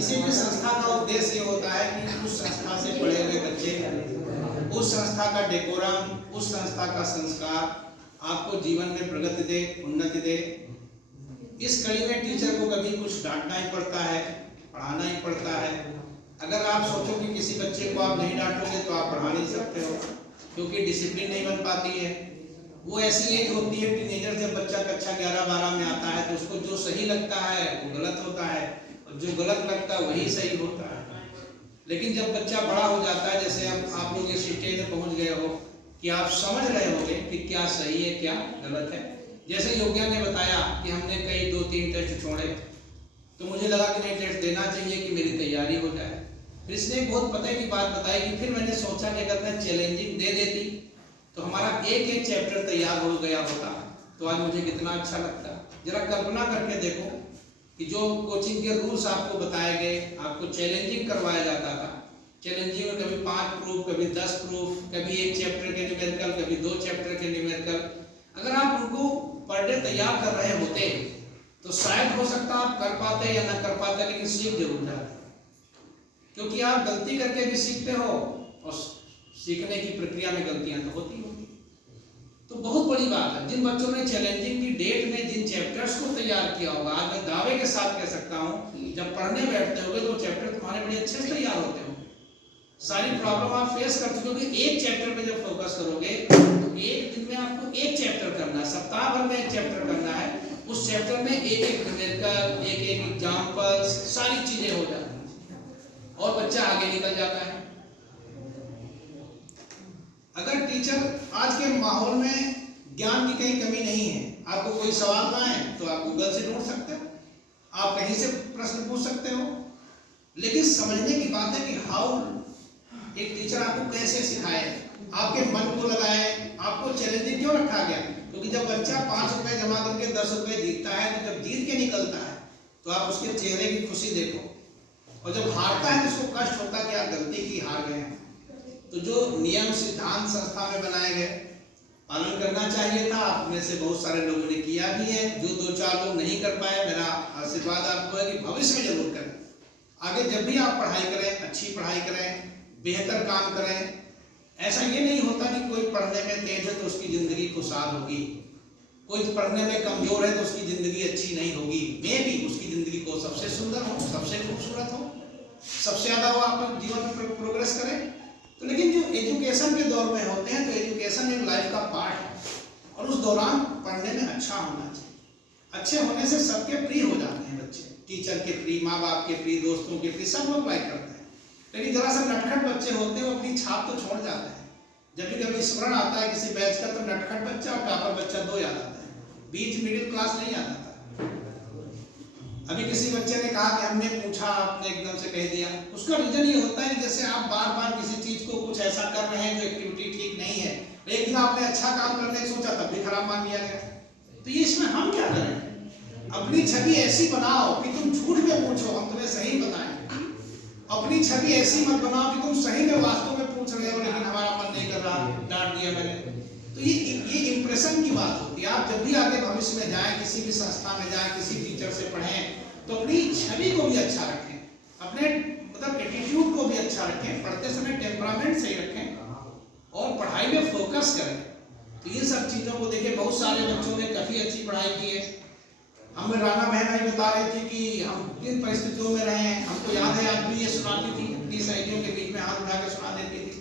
किसी भी संस्था का उद्देश्य ये होता है कि उस संस्था से पढ़े हुए बच्चे, उस संस्था का डेकोरम, उस संस्था का संस्कार आपको जीवन में प्रगति दे, उन्नति दे। इस कड़ी में टीचर को कभी कुछ डांटना ही पड़ता है, पढ़ाना ही पड़ता है। अगर आप सोचो कि किसी बच्चे को आप नहीं डांटोगे तो आप पढ़ा नहीं सकते हो, क्योंकि डिसिप्लिन नहीं बन पाती है। वो ऐसी एज होती है टीनेजर, जब बच्चा कक्षा 11-12 में आता है तो उसको जो सही लगता है वो गलत होता है, और जो गलत लगता है वही सही होता है। लेकिन जब बच्चा बड़ा हो जाता है, जैसे अब आप लोग इस स्टेज में पहुंच गए हो कि आप समझ रहे होगे कि क्या सही है क्या गलत है। जैसे योग्या ने बताया कि हमने कई 2-3 टेस्ट छोड़े, तो मुझे लगा कि नहीं, टेस्ट देना चाहिए कि मेरी तैयारी हो जाए। फिर इसने बहुत पते की बात बताई कि फिर मैंने सोचा कि अगर मैं चैलेंजिंग दे देती तो हमारा एक चैप्टर तैयार हो गया होता, तो आज मुझे कितना अच्छा लगता। जरा कल्पना करके देखो कि जो कोचिंग के रूल्स आपको बताए गए, आपको चैलेंजिंग करवाया जाता था। चैलेंजिंग में कभी 5 प्रूफ, कभी 10 प्रूफ, कभी 1 चैप्टर के न्यूमेरिकल, कभी 2 चैप्टर के न्यूमेरिकल। अगर आप उनको पर डे तैयार कर रहे होते तो शायद हो सकता आप कर पाते या ना कर पाते, लेकिन सीख जरूर जाते, क्योंकि आप गलती करके भी सीखते हो और सीखने की प्रक्रिया में गलतियां तो होती होंगी। तो बहुत बड़ी बात है जिन बच्चों ने चैलेंजिंग की डेट में जिन चैप्टर्स को तैयार किया होगा, आज मैं दावे के साथ कह सकता हूँ जब पढ़ने बैठते होगे तो चैप्टर तुम्हारे बड़े अच्छे से तैयार होते होंगे। सारी प्रॉब्लम आप फेस कर चुके होगे। एक चैप्टर पे जब फोकस करोगे तो एक दिन में आपको एक चैप्टर करना है, सप्ताह भर में एक चैप्टर करना है। उस चैप्टर में एक न्यूमेरिकल, एक एग्जाम्पल्स, सारी चीजें हो जाती हैं और बच्चा आगे निकल जाता है। अगर टीचर आज के माहौल में ज्ञान की कहीं कमी नहीं है, आपको कोई सवाल ना है तो आप गूगल से ढूंढ सकते हो, आप कहीं से प्रश्न पूछ सकते हो। लेकिन समझने की बात है कि हाउ एक टीचर आपको कैसे सिखाए, आपके मन को लगाए। आपको चैलेंजिंग क्यों रखा गया? क्योंकि जब बच्चा 5 रुपए जमा करके 10 रुपए जीतता है, तो जब जीत के निकलता है तो आप उसके चेहरे की खुशी देखो, और जब हारता है तो उसको कष्ट होता है कि आप गलती की हार गए हैं। तो जो नियम सिद्धांत संस्था में बनाए गए पालन करना चाहिए था। आप में से बहुत सारे लोगों ने किया भी है। जो 2-4 लोग नहीं कर पाए, मेरा आशीर्वाद आपको है कि भविष्य में जरूर करें। आगे जब भी आप पढ़ाई करें, अच्छी पढ़ाई करें, बेहतर काम करें। ऐसा ये नहीं होता कि कोई पढ़ने में तेज है तो उसकी जिंदगी खुशहाल होगी, कोई पढ़ने में कमजोर है तो उसकी जिंदगी अच्छी नहीं होगी। मे भी उसकी जिंदगी को सबसे सुंदर हो, सबसे खूबसूरत हो, सबसे ज्यादा वो आप जीवन में प्रोग्रेस करें। तो लेकिन जो एजुकेशन के दौर में होते हैं तो एजुकेशन एक लाइफ का पार्ट है, और उस दौरान पढ़ने में अच्छा होना चाहिए। अच्छे होने से सबके प्रिय हो जाते हैं बच्चे, टीचर के प्रिय, माँ बाप के प्रिय, दोस्तों के प्रिय, सब लोग लाइक करते हैं। लेकिन जरा सा नटखट बच्चे होते हैं वो अपनी छाप तो छोड़ जाते हैं। जब भी कभी स्मरण आता है किसी बैच का तो नटखट बच्चा और टॉपर बच्चा 2 याद आता है, बीच मिडिल क्लास नहीं आता था। अभी किसी बच्चे ने कहा कि हमने पूछा, आपने एकदम से कह दिया। उसका रीजन ये होता है कि जैसे आप बार बार किसी चीज को कुछ ऐसा कर रहे हैं जो एक्टिविटी ठीक नहीं है, एक दिन आपने अच्छा काम करने की सोचा तब भी खराब मान लिया गया। तो ये इसमें हम क्या करें? अपनी छवि ऐसी बनाओ कि तुम झूठ में पूछो हम तुम्हें सही बताएं। अपनी छवि ऐसी मत बनाओ कि तुम सही में वास्तव में पूछ रहे हो लेकिन हमारा मन नहीं कर रहा, डांट दिया मैंने। तो ये इंप्रेशन की बात होती है। आप जब भी आगे भविष्य में जाएं, किसी भी संस्था में जाएं, किसी टीचर से पढ़ें, तो अपनी छवि को भी अच्छा रखें, अपने मतलब एटीट्यूड को भी अच्छा रखें, पढ़ते समय टेम्परामेंट सही रखें और पढ़ाई में फोकस करें। तो ये सब चीज़ों को देखिए, बहुत सारे बच्चों ने काफ़ी अच्छी पढ़ाई की है। हमें राना बहन भी बता रही थी कि हम किन परिस्थितियों में रहे हैं। हमको याद है आप भी ये सुनाती थी, अपनी सहेलियों के बीच में हाथ उठा के सुना देती थी।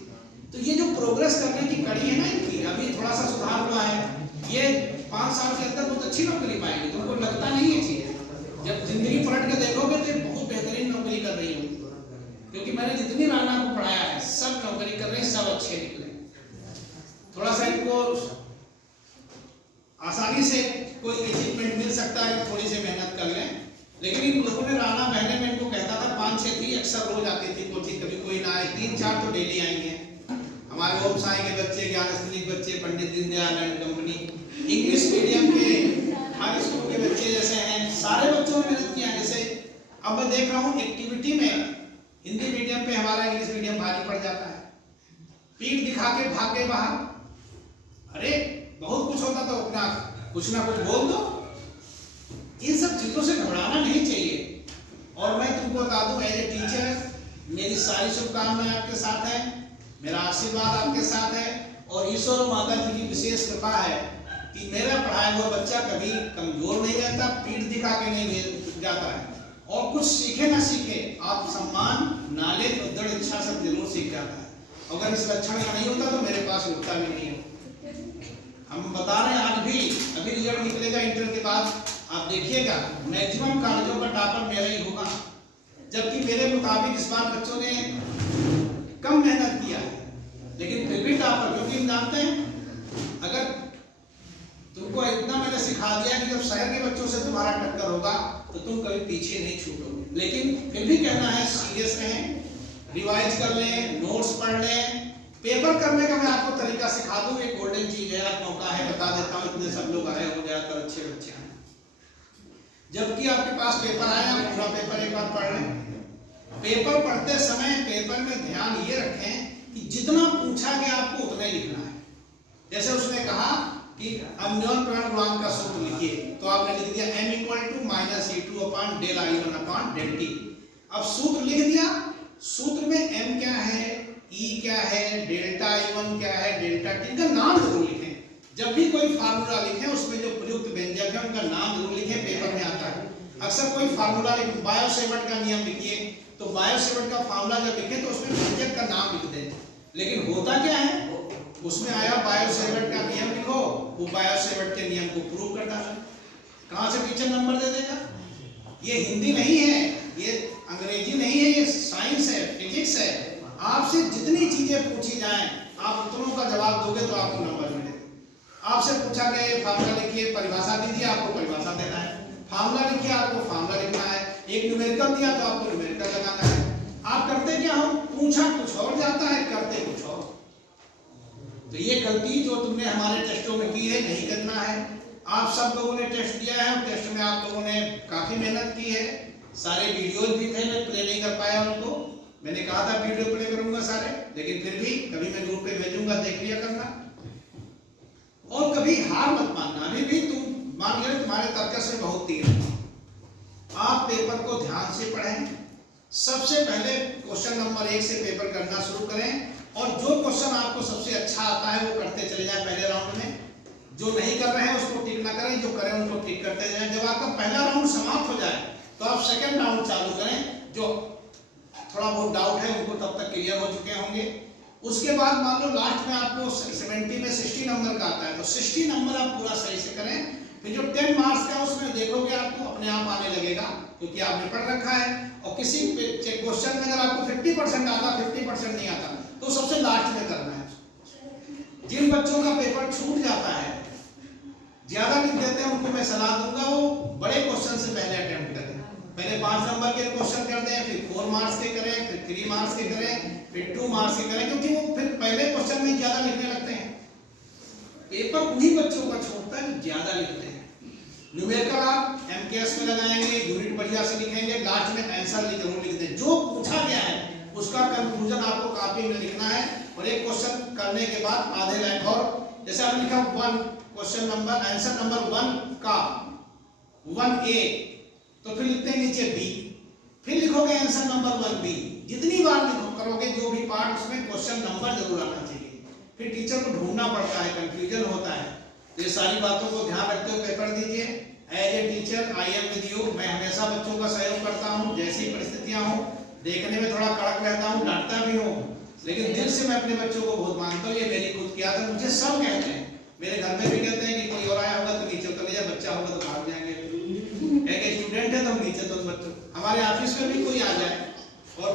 तो ये जो प्रोग्रेस करने की कड़ी है ना इनकी, अभी थोड़ा सा सुधार हुआ है। ये 5 साल के अंदर बहुत अच्छी नौकरी पाएंगे, तुमको लगता नहीं है चीज़। जब जिंदगी पलट के देखोगे तो बहुत बेहतरीन नौकरी कर रही होगी, क्योंकि मैंने जितनी राना को पढ़ाया है सब नौकरी कर रहे हैं, सब अच्छे निकले। थोड़ा सा इनको आसानी से कोई अचीवमेंट मिल सकता है, थोड़ी सी मेहनत कर लें। लेकिन इन लोगों ने राना बहने में इनको कहता था 5-6 थी, अक्सर रोज आती थी कोचिंग, कभी कोई ना आए, 3-4 तो डेली आई हैं। हमारे ओम साई के बच्चे, ज्ञानस्थली के बच्चे, Pandit Deendayal and company, English medium के हर स्कूल के बच्चे जैसे हैं, सारे बच्चों ने मेहनत किया। जैसे अब मैं देख रहा हूँ एक्टिविटी में हिंदी मीडियम पे हमारा इंग्लिश मीडियम भारी पड़ जाता है, पीठ दिखा के भाग के बाहर। अरे बहुत कुछ होता तो अपना कुछ ना कुछ बोल दो। इन सब चीजों से घबराना नहीं चाहिए। और मैं तुमको बता दूं, एज सारी शुभकामनाएं आपके साथ है, मेरा आशीर्वाद आपके साथ है और ईश्वर और माता जी की विशेष कृपा है कि मेरा पढ़ाया हुआ बच्चा कभी कमजोर नहीं रहता, पीठ दिखा के नहीं जाता है। और कुछ सीखे ना सीखे, आप सम्मान, नॉलेज और दृढ़ इच्छा सब जरूर सीख जाता है। अगर इस लक्षण का नहीं होता तो मेरे पास उठता भी नहीं है। हम बता रहे हैं आज भी, अभी रिजल्ट निकलेगा इंटर के बाद, आप देखिएगा मैक्सिमम कॉलेजों का टॉपर मेरा ही होगा, जबकि मेरे मुताबिक इस बार बच्चों ने कम मेहनत किया है, लेकिन फिर भी टॉपर। क्योंकि हम जानते हैं अगर तुमको इतना मैंने सिखा दिया कि जब शहर के बच्चों से तुम्हारा टक्कर होगा तो तुम कभी पीछे नहीं छूटोगे। लेकिन फिर भी कहना है सीरियस रहें, रिवाइज कर लें, नोट्स पढ़ लें, पेपर करने का मैं आपको तरीका सिखा दूं, एक गोल्डन चीज है, आज मौका है, बता देता हूं। इतने सब लोग आए हो, ज्यादातर अच्छे बच्चे हैं, जबकि आपके पास पेपर आया, पूरा पेपर एक बार पढ़ लें। पेपर पढ़ते समय पेपर में ध्यान ये रखें कि जितना पूछा गया आपको उतना ही लिखना है। जैसे उसने कहा कि अम्योन प्रण गुणांक का सूत्र लिखिए, तो आपने लिख दिया m = -e2 / del I1 / del t। अब सूत्र लिख दिया, सूत्र में m क्या है, e क्या है, डेल्टा I1 क्या है, डेल्टा t का नाम जरूर लिखें। जब भी कोई फार्मूला लिखें उसमें जो प्रयुक्त व्यंजक है उनका नाम जरूर लिखें, पेपर में आता है। अक्सर कोई फार्मूला लिखें, बायोसेवर्ट का नियम लिखिए, तो बायोसेवर्ट का फार्मूला जब लिखें तो उसमें व्यंजक का नाम लिख दें। लेकिन होता क्या है, उसमें आया बायोसेवर्ट का नियम लिखो, वो बायोसेवर्ट के नियम को प्रूव करता है, कहां से टीचर नंबर दे देगा। ये हिंदी नहीं है, ये अंग्रेजी नहीं है, ये साइंस है, फिजिक्स है। आपसे जितनी चीजें पूछी जाएं आप उतनों का जवाब दोगे तो आपको नंबर मिलेगा। आपसे पूछा गया फार्मूला लिखिए, परिभाषा दीजिए, आपको परिभाषा देना है। फार्मूला लिखिए, आपको फार्मूला लिखना है। एक न्यूमेरिकल दिया तो आपको न्यूमेरिकल लगाना है। आप करते क्या हो, पूछा कुछ और जाता है, करते कुछ और। तो ये गलती जो तुमने हमारे टेस्टों में की है नहीं करना है। आप सब लोगों ने टेस्ट दिया है, टेस्ट में आप लोगों ने काफी मेहनत की है। सारे वीडियोज भी थे, मैं प्ले नहीं कर पाया उनको, मैंने कहा था वीडियो प्ले करूंगा सारे, लेकिन फिर भी कभी मैं ग्रुप पे भेजूंगा, देख लिया करना। और कभी हार मत मानना। अभी भी तुम मान लिया तुम्हारे तर्कस में बहुत तीर है, आप पेपर को ध्यान से पढ़ें। सबसे पहले क्वेश्चन नंबर 1 से पेपर करना शुरू करें, और जो क्वेश्चन आपको सबसे अच्छा आता है वो करते चले जाएं पहले राउंड में। जो नहीं कर रहे हैं उसको टिक ना करें, जो करें उनको टिक करते जाएं। जब आपका पहला राउंड समाप्त हो जाए तो आप सेकंड राउंड चालू करें। जो थोड़ा बहुत डाउट है उनको तब तक क्लियर हो चुके होंगे। उसके बाद मान लो लास्ट में आपको 70 में 60 नंबर का आता है, तो 60 नंबर आप पूरा सही से करें। फिर जो 10 मार्क्स का उसमें देखोगे आपको अपने आप आने लगेगा, क्योंकि आपने पढ़ रखा है। और किसी क्वेश्चन में अगर आपको 50% आता, 50% नहीं आता, तो सबसे लास्ट में करना है। जिन बच्चों का पेपर छूट जाता है, ज्यादा लिख देते हैं, उनको मैं सलाह दूंगा वो बड़े क्वेश्चन से पहले अटेम्प्ट करें। पहले 5 नंबर के क्वेश्चन कर दें, फिर 4 मार्क्स के करें, फिर 3 मार्क्स के करें, फिर 2 मार्क्स के करें, क्योंकि वो फिर पहले क्वेश्चन में ज्यादा लिखने लगते हैं। पेपर उन्हीं बच्चों का छूटता है जो ज्यादा लिखते हैं। न्यूमेरिकल आप एमकेएस में लगाएंगे, यूनिट बढ़िया से लिखेंगे, लास्ट में आंसर जरूर लिख दें। जो पूछा गया है उसका कंक्लूजन आपको कॉपी में लिखना है। और एक क्वेश्चन करने के बाद आधे लाइन और, जैसे आपने लिखा 1 क्वेश्चन नंबर आंसर नंबर 1 का 1A, तो फिर लिखते हैं नीचे B, फिर लिखोगे आंसर नंबर 1B। जितनी बार करोगे जो भी पार्ट, उसमें क्वेश्चन नंबर जरूर आना चाहिए। फिर टीचर को ढूंढना पड़ता है, कंफ्यूजन होता है। तो ये सारी बातों को ध्यान रखते हुए पेपर दीजिए। As a teacher I am with you. मैं हमेशा बच्चों का सहयोग करता हूँ, जैसी परिस्थितियां हो। देखने में थोड़ा कड़क रहता हूँ, डांटता भी हूँ, लेकिन दिल से मैं अपने बच्चों को बहुत मानता हूँ। ये मेरी खुद की आदत, मुझे सब कहते हैं, मेरे घर में भी कहते हैं कि कोई और आया होगा तो नीचे उतर जा, बच्चा होगा तो भाग जाएंगे। एक स्टूडेंट है तो नीचे तो बच्चों, हमारे ऑफिस में भी कोई आ जाए और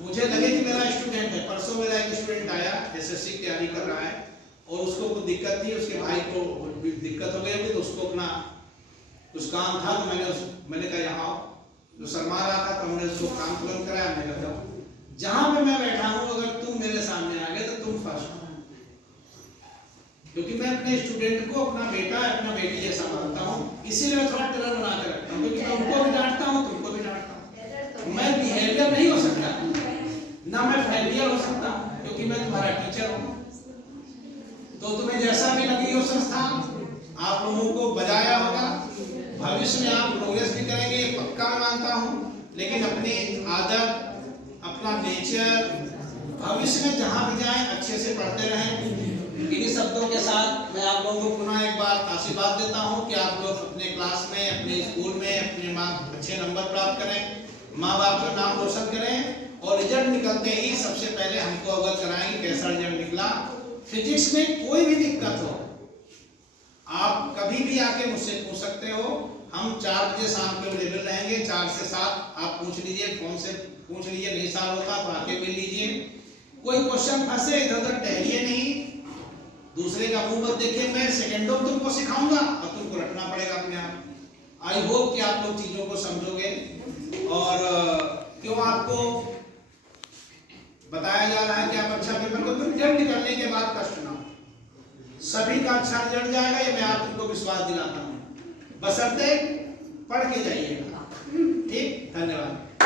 मुझे लगे कि मेरा स्टूडेंट है। परसों मेरा एक स्टूडेंट आया, एसएससी की तैयारी कर रहा है, और उसको कुछ दिक्कत थी, उसके भाई को दिक्कत हो गई होगी, तो उसको अपना कुछ काम था, तो मैंने कहा यहाँ जो शर्मा रहा था, तो हमने उसको काम तुरंत कराया। मैंने कहा जहां पे मैं बैठा हूं अगर तुम मेरे सामने आ गए तो तुम फर्स्ट हो, क्योंकि मैं अपने स्टूडेंट को अपना बेटा अपना बेटी जैसा मानता हूं। इसीलिए मैं थोड़ा टेलर बना के रखता हूं, क्योंकि मैं उनको भी डांटता हूं, तुमको भी डांटता हूं। मैं बिहेवियर नहीं हो सकता, ना मैं फेलियर हो सकता, क्योंकि मैं तुम्हारा टीचर हूं। तो तुम्हें जैसा भी लगी हो संस्था, आप लोगों को बजाया होगा, भविष्य में आप प्रोग्रेस भी करेंगे, ये पक्का मैं मानता हूं। लेकिन अपनी आदत, अपना नेचर, भविष्य में जहां भी जाएं अच्छे से पढ़ते रहें। इन्हीं शब्दों के साथ मैं आप लोगों को पुनः एक बार आशीर्वाद देता हूं कि आप लोग अपने क्लास में, अपने स्कूल में अपने अच्छे नंबर प्राप्त करें, माँ बाप का नाम रोशन करें और रिजल्ट निकलते ही सबसे पहले हमको अवगत कराएं कि कैसा रिजल्ट निकला। फिजिक्स में कोई भी दिक्कत हो आप कभी भी आके मुझसे पूछ सकते हो। हम 4 बजे शाम को अवेलेबल रहेंगे, 4 से 7 आप पूछ लीजिए, फोन से पूछ लीजिए, नहीं साल होता तो आके मिल लीजिए। कोई क्वेश्चन फंसे इधर उधर टहलिए नहीं, दूसरे का मुंह मत देखिए। मैं सेकंडों में तुमको सिखाऊंगा और तुमको रटना पड़ेगा अपने आप। आई होप कि आप लोग चीजों को समझोगे और क्यों आपको बताया जा रहा है कि आप अच्छा पेपर दो, फिर रिजल्ट निकलने के बाद कष्ट ना हो। सभी का अच्छा रिजल्ट जाएगा, ये मैं आप तुमको विश्वास दिलाता हूँ, बशर्ते पढ़ के जाइएगा। ठीक, धन्यवाद।